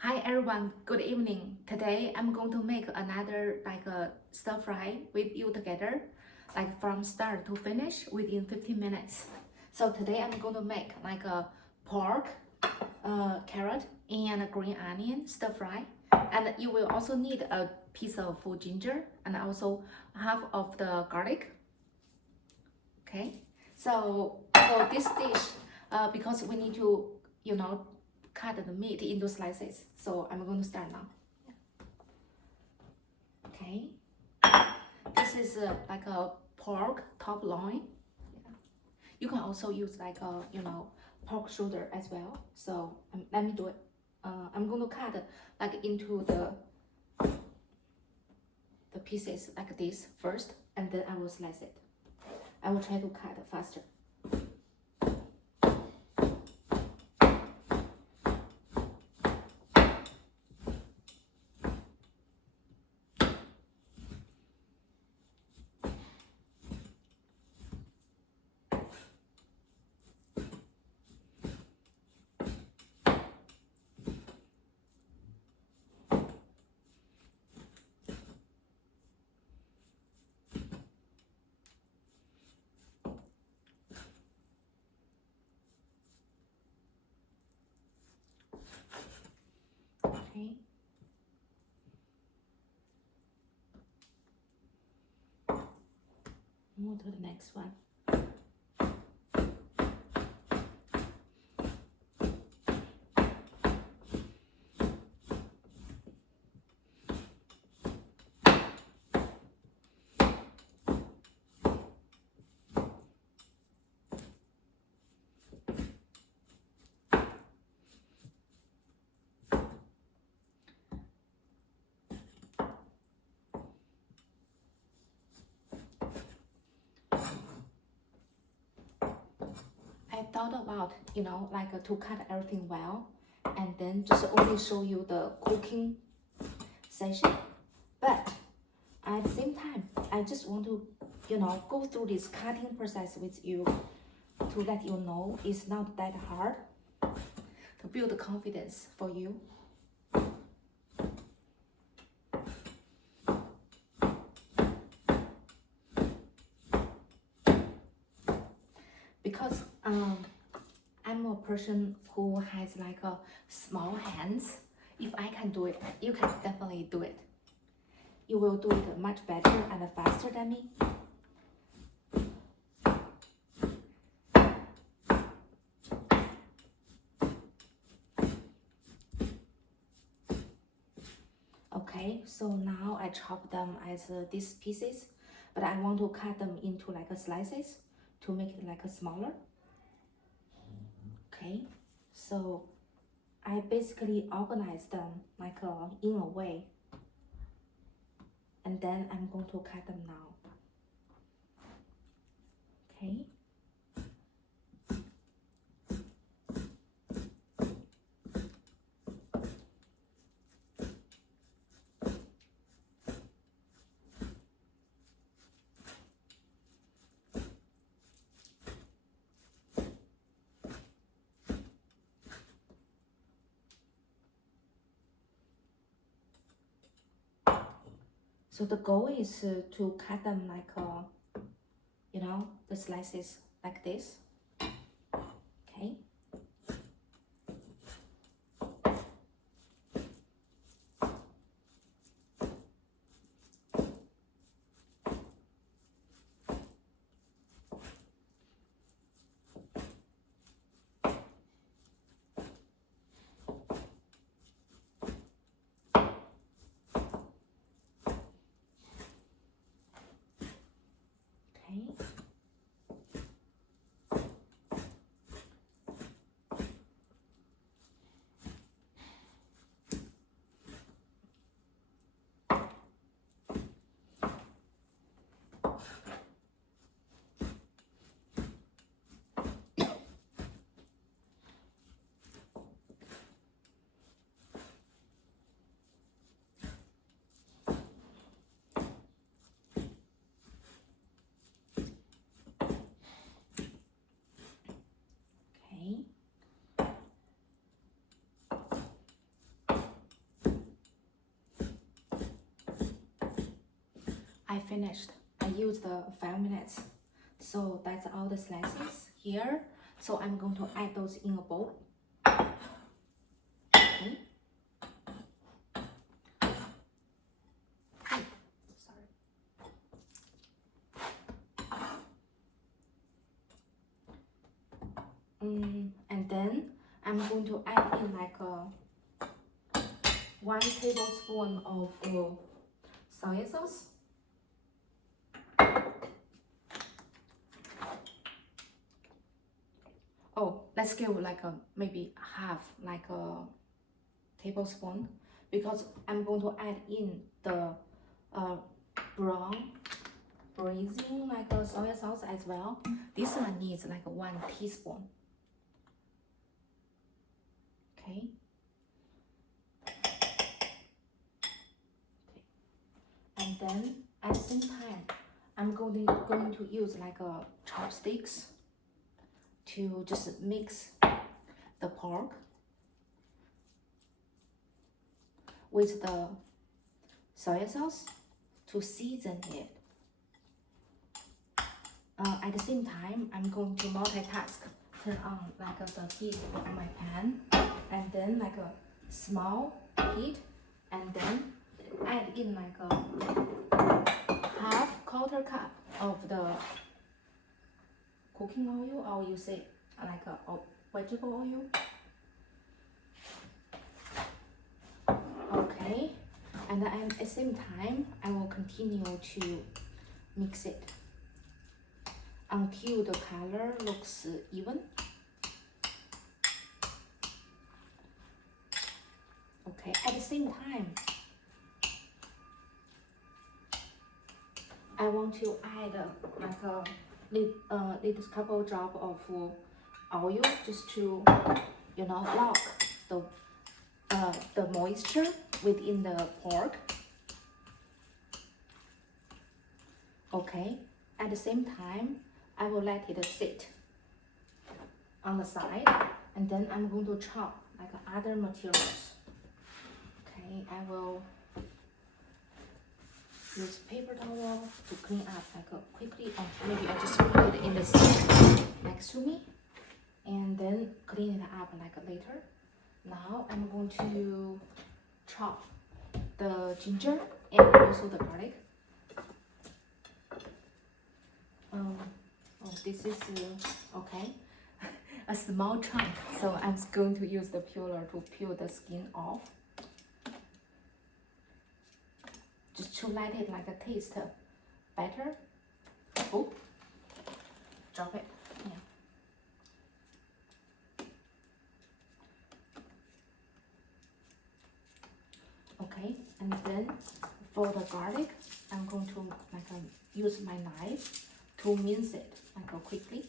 Hi everyone, good evening. Today I'm going to make another a stir fry with you together, like from start to finish within 15 minutes. So today I'm going to make like a pork, carrot, and a green onion stir fry. And you will also need a piece of full ginger and also half of the garlic. Okay, so for this dish, because we need to, cut the meat into slices. So I'm going to start now. Okay, this is like a pork top loin. Yeah. You can also use like a, pork shoulder as well. So let me do it. I'm going to cut like into the pieces like this first, and then I will slice it. I will try to cut faster. Okay. Move to the next one. I thought about, to cut everything well and then just only show you the cooking session. But at the same time, I just want to, go through this cutting process with you to let you know it's not that hard, to build confidence for you. Because I'm a person who has like a small hands. If I can do it, you can definitely do it. You will do it much better and faster than me. Okay, so now I chop them as these pieces, but I want to cut them into like a slices to make it like a smaller. Okay, so I basically organize them like in a way, and then I'm going to cut them now. Okay. So the goal is to cut them like, the slices like this. Okay. Okay. I finished. I used 5 minutes. So that's all the slices here. So I'm going to add those in a bowl. Okay. Sorry. And then I'm going to add in like 1 tablespoon of soy sauce. Oh, let's give like maybe half, like a tablespoon, because I'm going to add in the braising like a soy sauce as well. This one needs like 1 teaspoon. Okay. And then at the same time, I'm going to use like a chopsticks to just mix the pork with the soy sauce to season it. At the same time, I'm going to multitask, turn on like the heat of my pan, and then like a small heat, and then add in like a half-quarter cup of the cooking oil, or you say like a vegetable oil. Okay, and then at the same time, I will continue to mix it until the color looks even. Okay, at the same time, I want to add like a little couple drop of oil just to, you know, lock the moisture within the pork. Okay, at the same time, I will let it sit on the side, and then I'm going to chop like other materials. Okay, I will use paper towel to clean up like quickly, or maybe I just put it in the sink next to me and then clean it up like later. Now I'm going to chop the ginger and also the garlic. Oh, this is okay, a small chunk, so I'm going to use the peeler to peel the skin off, just to let it like a taste better. Oh, drop it. Yeah. Okay, and then for the garlic, I'm going to like use my knife to mince it like quickly.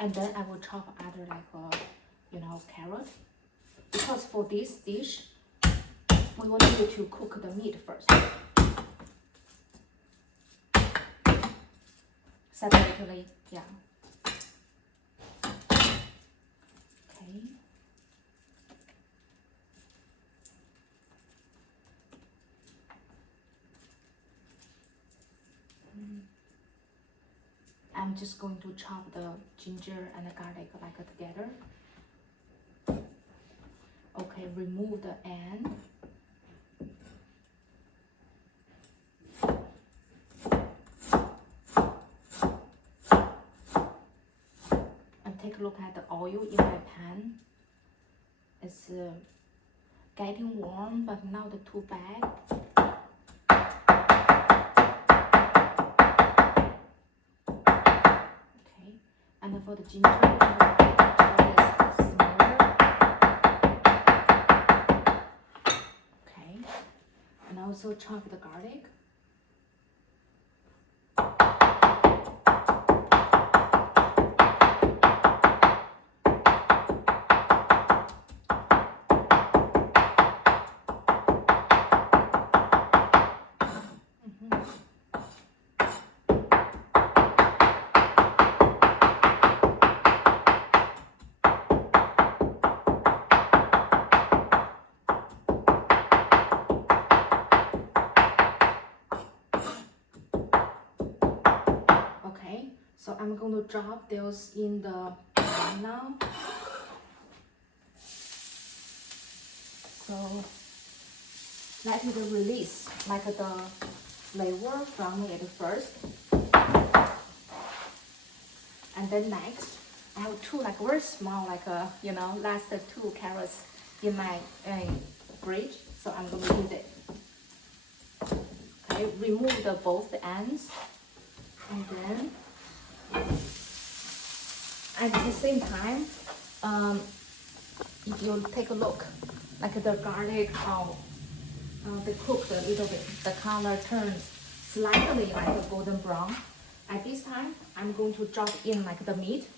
And then I will chop other like you know, carrot, because for this dish we want you to cook the meat first separately. Yeah. Okay. I'm just going to chop the ginger and the garlic like together. Okay, remove the end. And take a look at the oil in my pan. It's getting warm, but not too bad. And for the ginger, okay, and also chop the garlic. I'm going to drop those in the pan now. So let it release like the flavor from it first. And then next, I have two like very small, like last two carrots in my fridge. So I'm going to use it. Okay, remove the both ends, and then at the same time, if you take a look, like the garlic, they cooked a little bit, the color turns slightly like a golden brown. At this time, I'm going to drop in like the meat,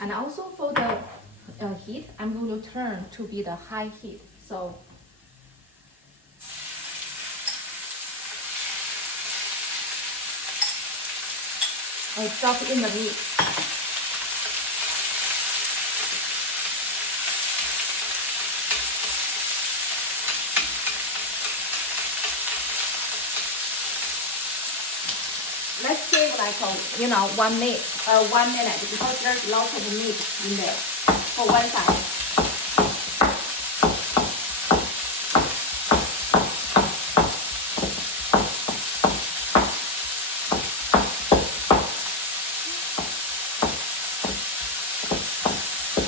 and also for the heat, I'm going to turn to be the high heat. So I drop in the meat. Let's give like 1 minute, 1 minute, because there's lots of meat in there for one side.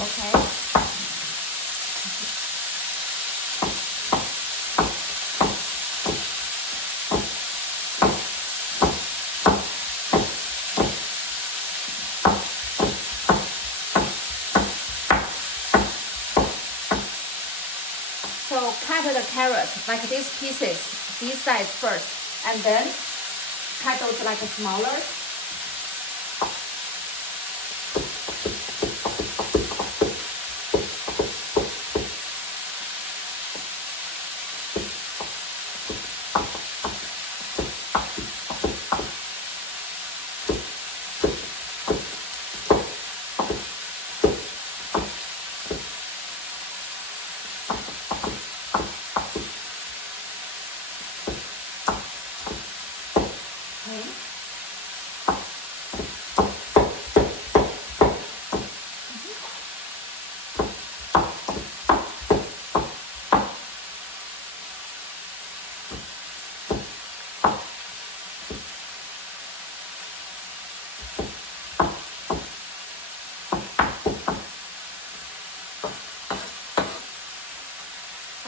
Okay. So cut the carrot like these pieces, these sides first, and then cut those like smaller.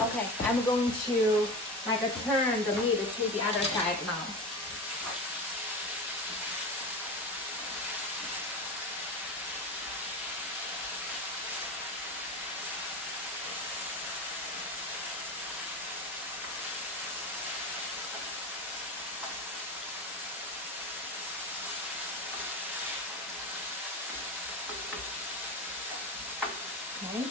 Okay, I'm going to turn the meat to the other side now. Okay.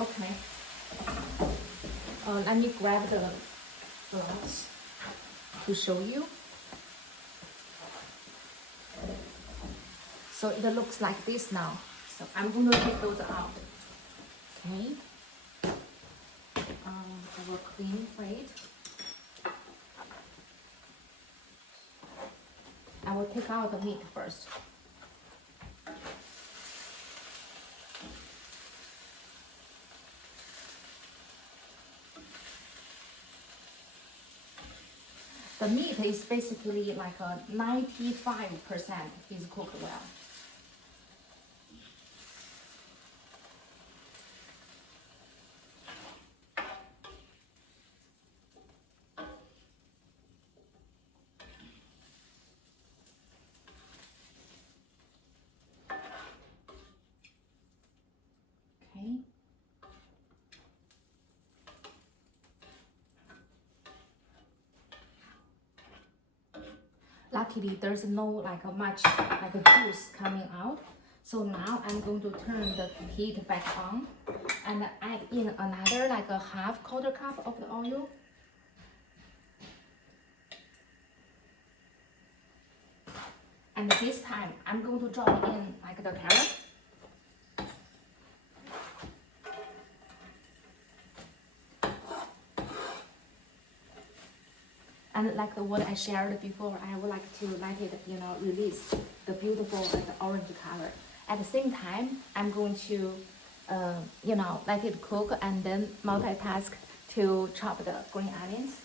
Okay. Let me grab the glass to show you. So it looks like this now. So I'm going to take those out. Okay. I will clean plate. I will take out the meat first. The meat is basically like a 95% is cooked well. Okay. Luckily, there's no much juice coming out. So now I'm going to turn the heat back on and add in another a half quarter cup of the oil. And this time I'm going to drop in the carrot. And like what I shared before, I would like to let it, release the beautiful like orange color. At the same time, I'm going to, let it cook and then multitask to chop the green onions.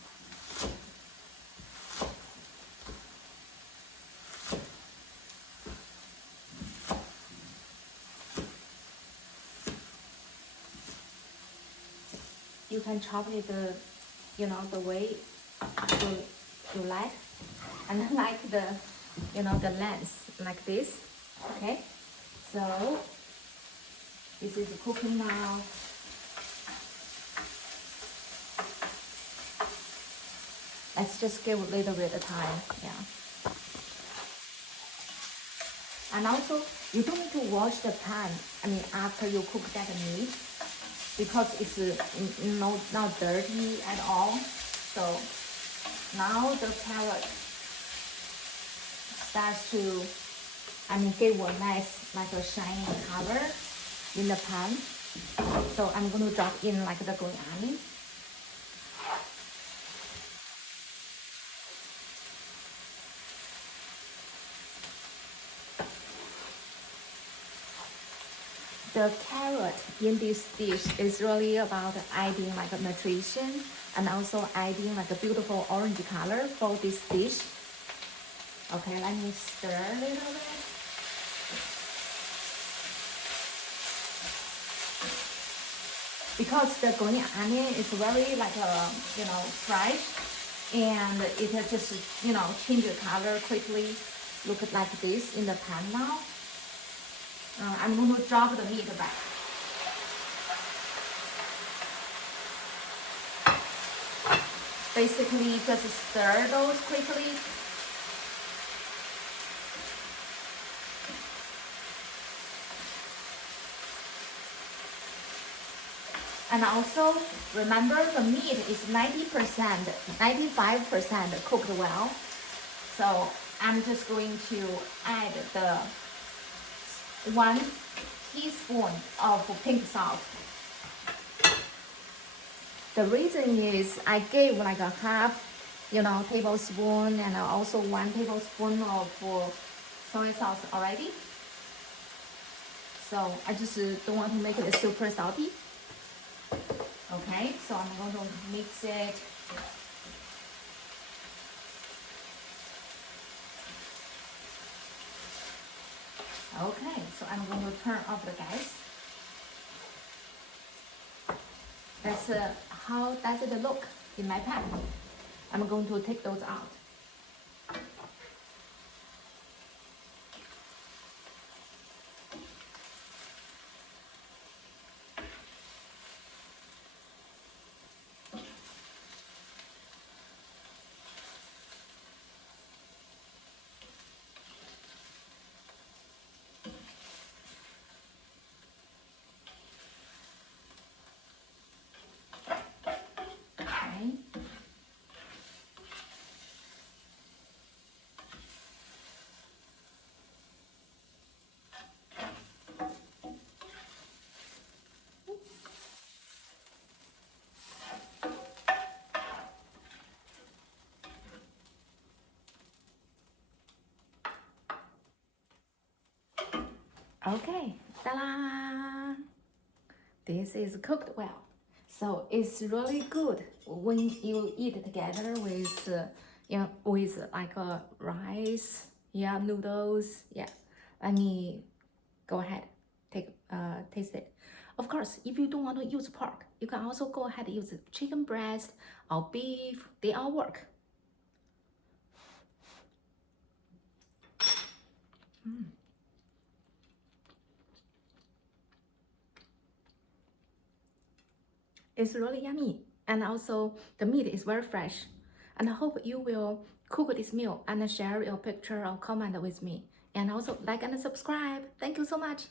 You can chop it, the way you like, and I like the, the length like this. Okay, so this is cooking now. Let's just give a little bit of time, yeah. And also, you don't need to wash the pan. After you cook that meat, because it's not dirty at all. So now the carrot starts to, give a nice like a shiny color in the pan. So I'm going to drop in like the green onion. The carrot in this dish is really about adding like a nutrition and also adding like a beautiful orange color for this dish. Okay, let me stir a little bit. Because the green onion is very like fresh, and it just change the color quickly. Look like this in the pan now. I'm going to drop the meat back. Basically, just stir those quickly. And also, remember the meat is 90%, 95% cooked well. So I'm just going to add the 1 teaspoon of pink salt. The reason is I gave like a half, tablespoon and also 1 tablespoon of soy sauce already. So I just don't want to make it super salty. Okay, so I'm going to mix it. Okay, so I'm going to turn off the gas. That's how does it look in my pan. I'm going to take those out. Okay, ta-da! This is cooked well. So it's really good when you eat together with, with like a rice, noodles, Let me go ahead, taste it. Of course, if you don't want to use pork, you can also go ahead and use chicken breast or beef. They all work. It's really yummy, and also the meat is very fresh. And I hope you will cook this meal and share your picture or comment with me. And also like and subscribe. Thank you so much.